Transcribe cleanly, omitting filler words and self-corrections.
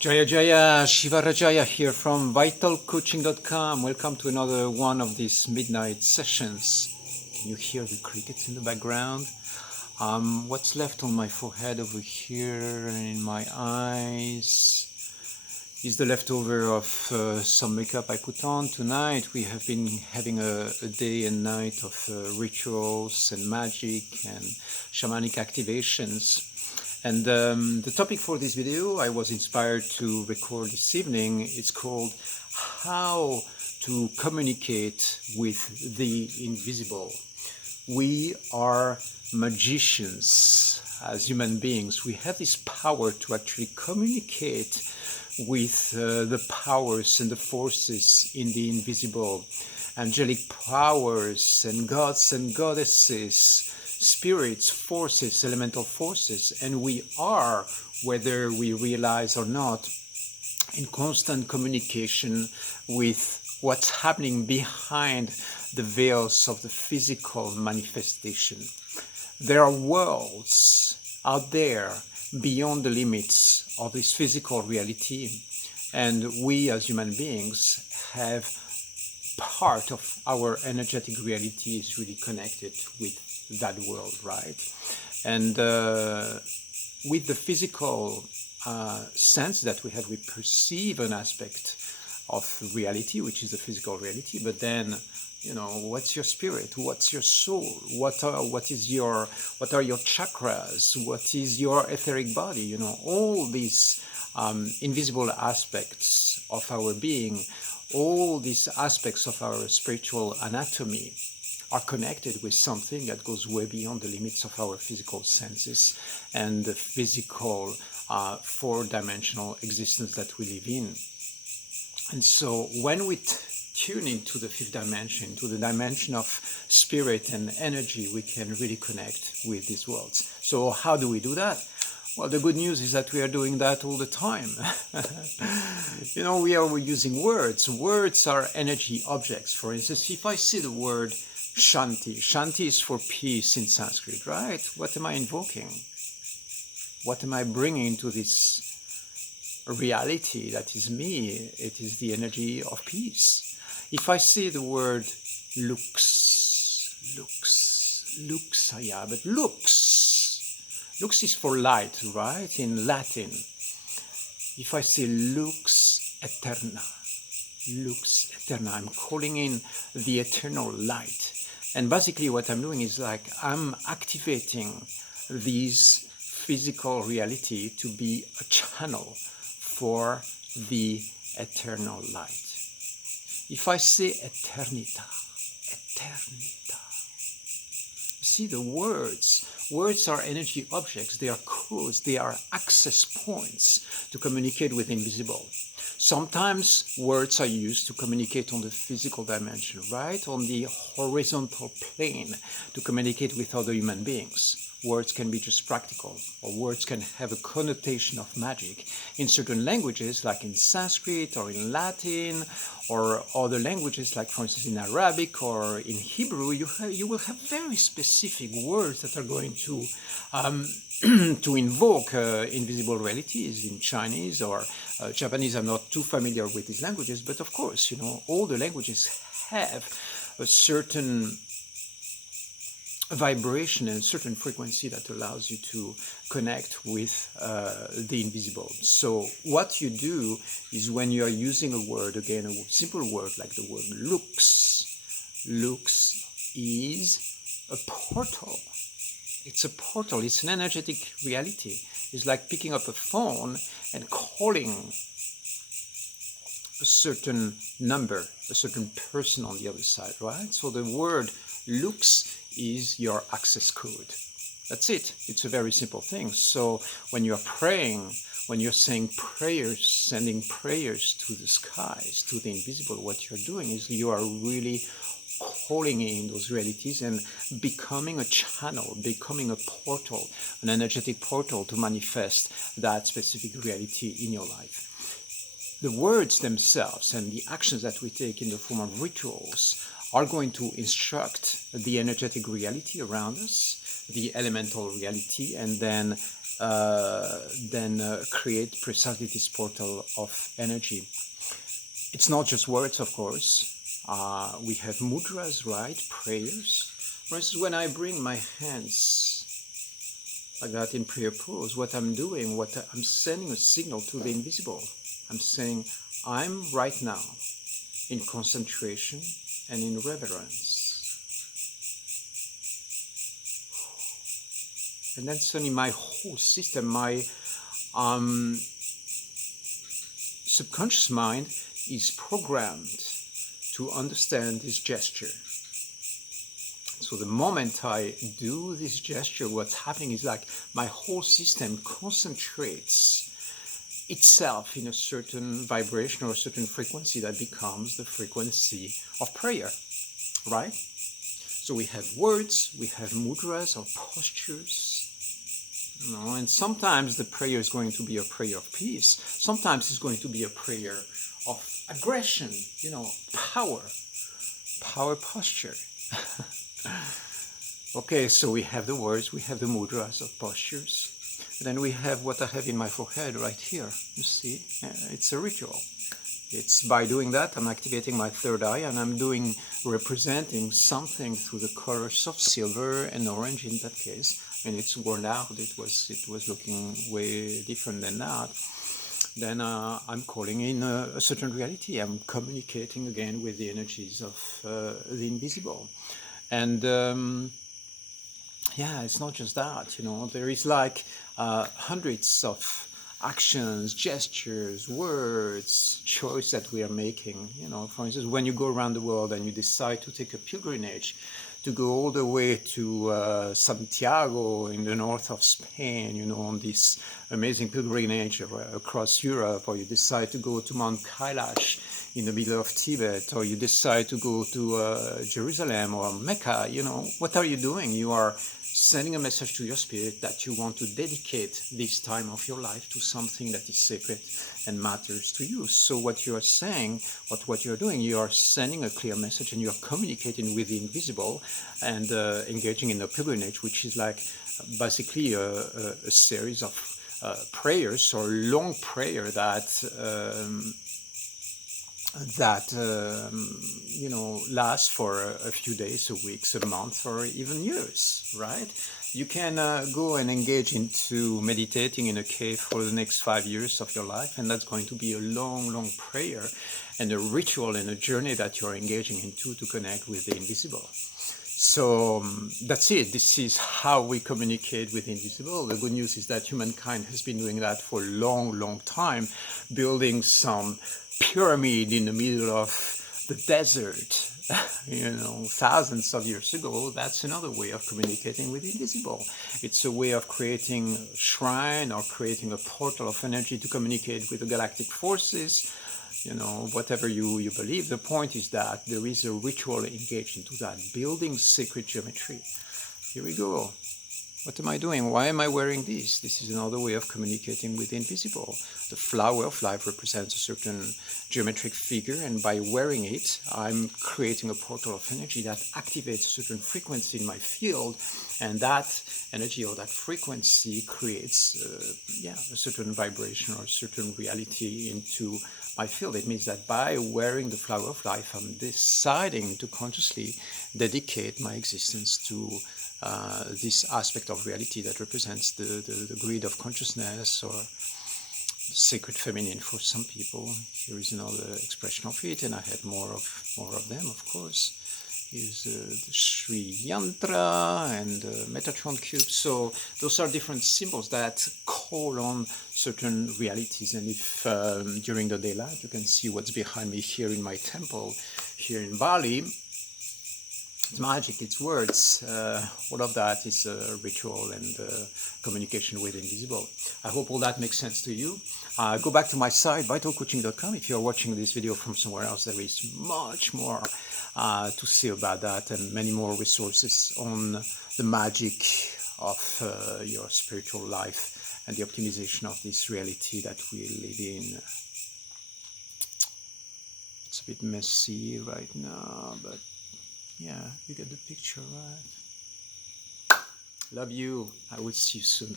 Jaya Jaya, Shiva Rajaya here from vitalcoaching.com. Welcome to another one of these midnight sessions. Can you hear the crickets in the background? What's left on my forehead over here and in my eyes is the leftover of some makeup I put on. Tonight we have been having a day and night of rituals and magic and shamanic activations. And the topic for this video I was inspired to record this evening. It's called How to Communicate with the Invisible. We are magicians as human beings. We have this power to actually communicate with the powers and the forces in the invisible, angelic powers and gods and goddesses, spirits, forces, elemental forces, and we are, whether we realize or not, in constant communication with what's happening behind the veils of the physical manifestation. There are worlds out there beyond the limits of this physical reality, and we as human beings have part of our energetic reality is really connected with that world, right? And with the physical sense that we have, we perceive an aspect of reality, which is the physical reality. But then, you know, what's your spirit? What's your soul? What are your chakras? What is your etheric body? You know, all these invisible aspects of our being, all these aspects of our spiritual anatomy are connected with something that goes way beyond the limits of our physical senses and the physical four-dimensional existence that we live in. And so when we tune into the fifth dimension, to the dimension of spirit and energy, we can really connect with these worlds. So how do we do that? Well, the good news is that we are doing that all the time. You know, we are using words. Words are energy objects. For instance, if I see the word Shanti. Shanti is for peace in Sanskrit, right? What am I invoking? What am I bringing into this reality that is me? It is the energy of peace. If I see the word lux, luxaya, but lux is for light, right? In Latin. If I say lux eterna, I'm calling in the eternal light. And basically what I'm doing is like I'm activating this physical reality to be a channel for the eternal light. If I say eternita, see the words are energy objects. They are codes, they are access points to communicate with the invisible. Sometimes words are used to communicate on the physical dimension, right? On the horizontal plane to communicate with other human beings. Words can be just practical, or words can have a connotation of magic. In certain languages, like in Sanskrit or in Latin, or other languages, like for instance in Arabic or in Hebrew, you will have very specific words that are going to to invoke invisible realities. In Chinese or Japanese, I'm not too familiar with these languages, but of course, you know, all the languages have a certain vibration and a certain frequency that allows you to connect with the invisible. So what you do is when you are using a word, again, a simple word like the word lux is a portal. It's a portal, it's an energetic reality. It's like picking up a phone and calling a certain number, a certain person on the other side, right? So the word lux is your access code. That's it. It's a very simple thing. So when you're praying, when you're saying prayers, sending prayers to the skies, to the invisible, what you're doing is you are really calling in those realities and becoming a channel, becoming a portal, an energetic portal to manifest that specific reality in your life. The words themselves and the actions that we take in the form of rituals are going to instruct the energetic reality around us, the elemental reality, and then then create precisely this portal of energy. It's not just words, of course. We have mudras, right? Prayers. For instance, when I bring my hands like that in prayer pose, what I'm doing, I'm sending a signal to the invisible. I'm saying, I'm right now in concentration and in reverence. And then suddenly my whole system, my subconscious mind is programmed to understand this gesture. So the moment I do this gesture, what's happening is like my whole system concentrates itself in a certain vibration or a certain frequency that becomes the frequency of prayer, right? So we have words, we have mudras or postures, and sometimes the prayer is going to be a prayer of peace. Sometimes it's going to be a prayer of aggression, power posture. Okay, so we have the words, we have the mudras of postures. And then we have what I have in my forehead right here. You see, it's a ritual. It's by doing that, I'm activating my third eye, and I'm representing something through the colors of silver and orange in that case. And it's worn out. It was looking way different than that. Then I'm calling in a certain reality. I'm communicating again with the energies of the invisible. And it's not just that, there is like hundreds of actions, gestures, words, choice that we are making. For instance, when you go around the world and you decide to take a pilgrimage, to go all the way to Santiago in the north of Spain, on this amazing pilgrimage across Europe, or you decide to go to Mount Kailash in the middle of Tibet, or you decide to go to Jerusalem or Mecca, what are you doing? You are sending a message to your spirit that you want to dedicate this time of your life to something that is sacred and matters to you. So what you are saying, what you're doing, you are sending a clear message, and you are communicating with the invisible and engaging in a pilgrimage, which is like basically a series of prayers or long prayer that lasts for a few days, a weeks, a month, or even years, right? You can go and engage into meditating in a cave for the next 5 years of your life, and that's going to be a long, long prayer and a ritual and a journey that you're engaging into to connect with the invisible. So that's it. This is how we communicate with the invisible. The good news is that humankind has been doing that for a long, long time, building some pyramid in the middle of the desert, thousands of years ago. That's another way of communicating with the invisible. It's a way of creating a shrine or creating a portal of energy to communicate with the galactic forces. Whatever you believe, the point is that there is a ritual engaged into that, building sacred geometry. Here we go. What am I doing? Why am I wearing this? This is another way of communicating with the invisible. The flower of life represents a certain geometric figure, and by wearing it, I'm creating a portal of energy that activates a certain frequency in my field, and that energy or that frequency creates a certain vibration or a certain reality into my field. It means that by wearing the flower of life, I'm deciding to consciously dedicate my existence to this aspect of reality that represents the grid of consciousness, or the sacred feminine for some people. Here is another expression of it, and I had more of them, of course. Here's the Sri Yantra and Metatron cube. So those are different symbols that call on certain realities. And if during the daylight, you can see what's behind me here in my temple here in Bali. It's magic, it's words. All of that is a ritual and communication with the invisible. I hope all that makes sense to you. Go back to my site, vitalcoaching.com. If you're watching this video from somewhere else, there is much more to say about that, and many more resources on the magic of your spiritual life and the optimization of this reality that we live in. It's a bit messy right now, but yeah, you get the picture, right? Love you. I will see you soon.